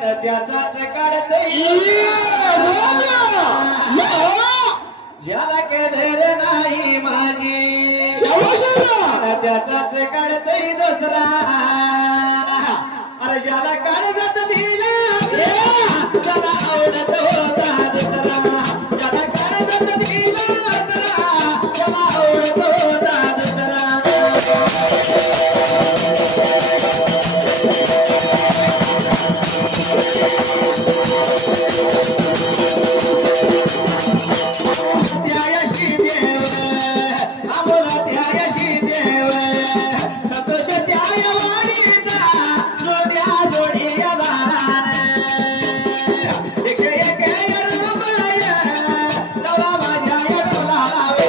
त्याचाच काढते ज्याला कदर नाही माझी त्याचाच काढते दुसरा अरे ज्याला काळजात दिला त्याला आवडत होता दुसरा ज्याला काळजात दिला त्याला आवडत होता दुसरा त्यायशी देव आम्हाला त्यायशी देव संतोष त्याय वाडीचा जोड्या जोडिया दारान 101 रुपय दवा माझ्या डोलावे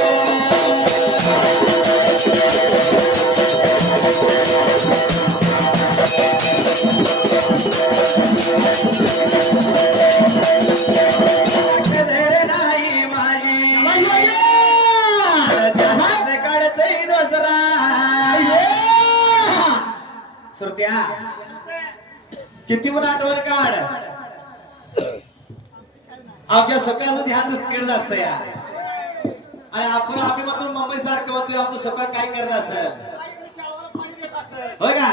श्रोत्या किती पण आठवण काढ आमच्या सगळ्याचं ध्यान दुसरीकडे जास्त या आणि आम्ही मात्र मुंबई सारखं म्हणतोय आमचं सगळं काय करत असेल हो का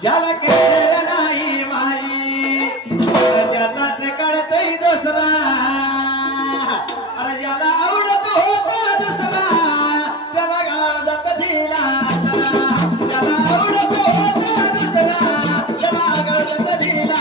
ज्याला केलं नाही माझी त्याचाच काढतय दुसरा अरे ज्याला आवडत होता दुसरा त्याला काळजात दिला ज्याला आवडत होता दुसरा त्याला काळजात दिला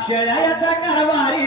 शेळ्याचा कारभारी